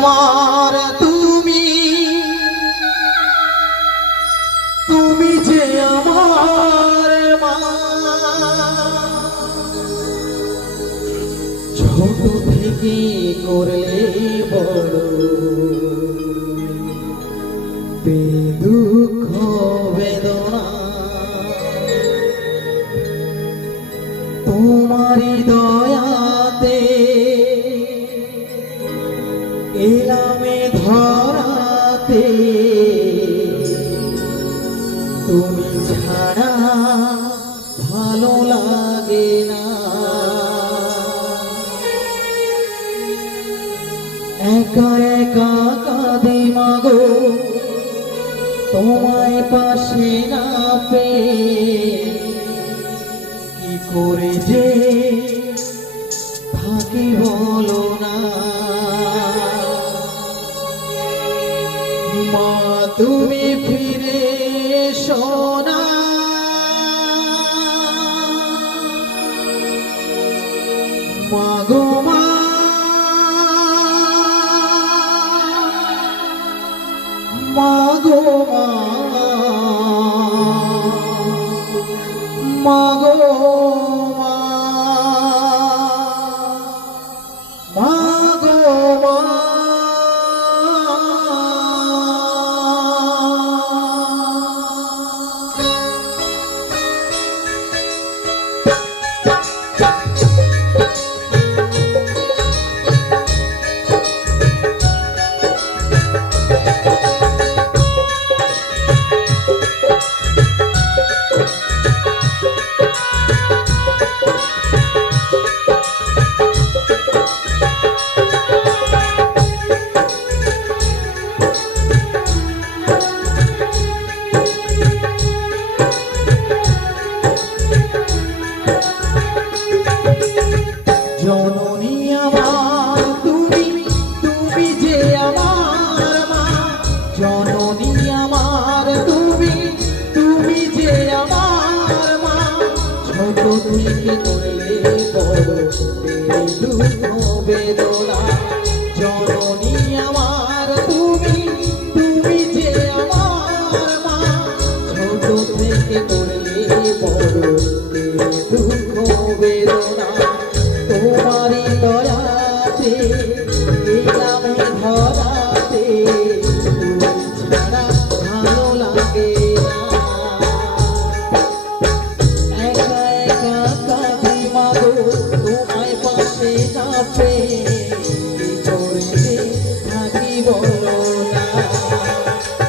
আমার তুমি তুমি যে আমার মা ছোট থেকে করলে বড় দুঃখ বেদনা তোমারি দয়াতে এলামে ধরাতে তুমি ছাড়া ভালো লাগে না একা একা কাঁদে মাগো তোমায় পাশে না পেয়ে কি করে যে থাকি বলো না মা তুমি ফিরে এসো না মাগো মা মাগো মা মাগো মা মাগো মা জননী আমার তুমি তুমি যে আমার মা জননী আমার তুমি তুমি যে আমার মা ছোট থেকে করলে বড় দুঃখ বেদনা জননী আমার তুমি তুমি যে আমার মা ছোট থেকে করলে বড় দুঃখ বেদনা তোমারি দয়াতে এলামে ধরাতে তুমি ছাড়া ভালো লাগে না একা একা কাঁদি মাগো তোমায় পাশে না পেয়ে কি করে যে থাকি বলো না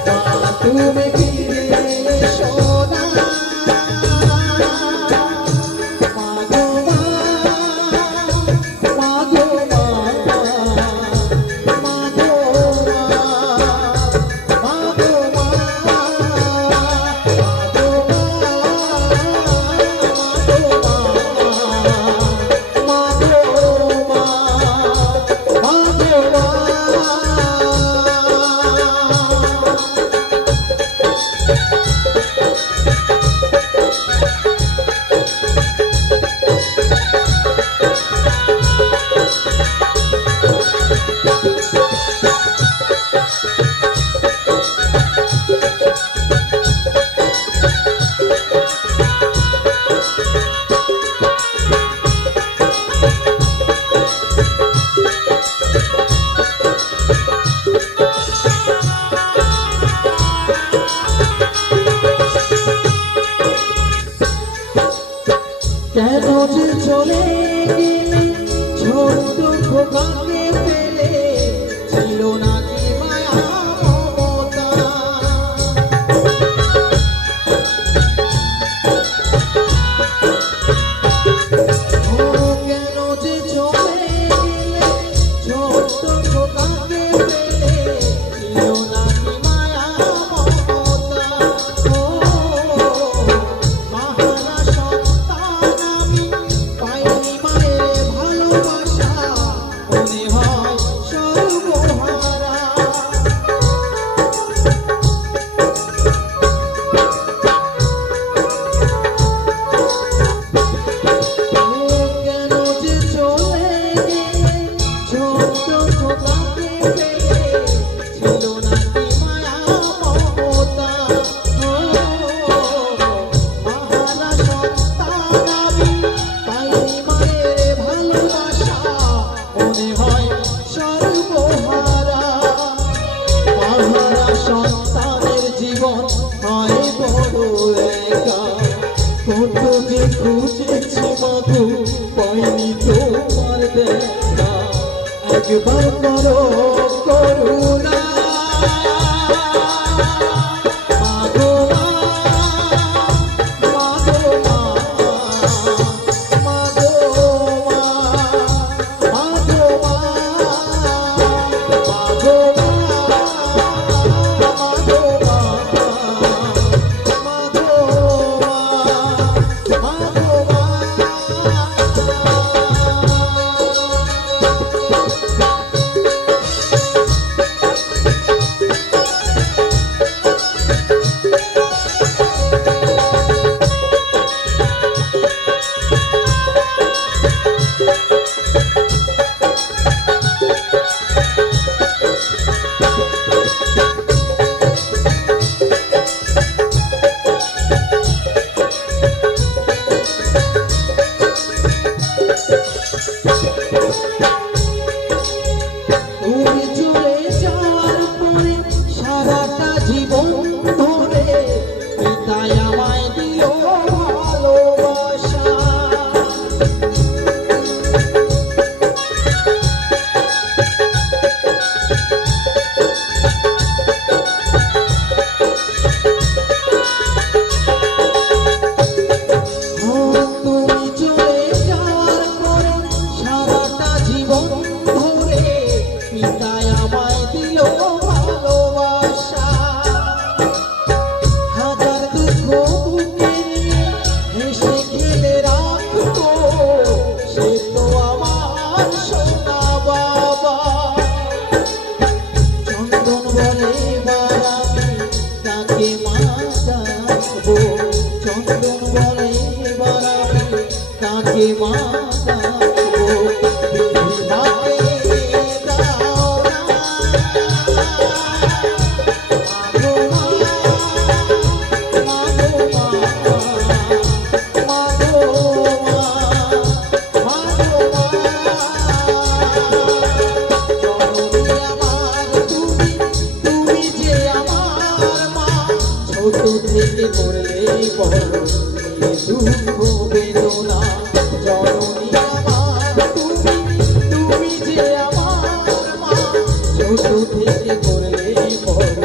মা তুমি ফিরে এসো না কেন যে চলে গেলে ছোট্ট খোকাকে পেলে ছিল না কি মায়া মমতা কেন যে চলে গেলে ছোট্ট খোকাকে পেলে ছিল না কি মায়া মমতা মাহারা সন্তান আমি পাইনি একবার করো করুণা মাগো মা, মাগো মা, মাগো মা, মাগো মা, মাগো মা, মাগো মা, মাগো মা। তুমি চলে যাওয়ার পরে সারাটা জীবন ধরে পিতাই আমায় দিল ভালোবাসা। তুমি চলে যাওয়ার পরে সারাটা জীবন ধরে পিতাই আমায় দিল ভালোবাসা। হাজার দুঃখ বুকে নিয়ে হেসে খেলে রাখতো সে তো আমার সোনা বাবা। চন্দন বলে এবার আমি তাকে মা ডাকবো, চন্দন বলে এবার আমি তাকে মা ডাকবো। বিধাকে দাও না মাগো মা, মাগো মা, মাগো মা, মাগো মা। জননী আমার তুমি, তুমি যে আমার মা। ছোট থেকে করলে বড় এই দুঃখ বেদনা। জননী আমার তুমি, তুমি যে আমার মা। ছোট থেকে করলে বড়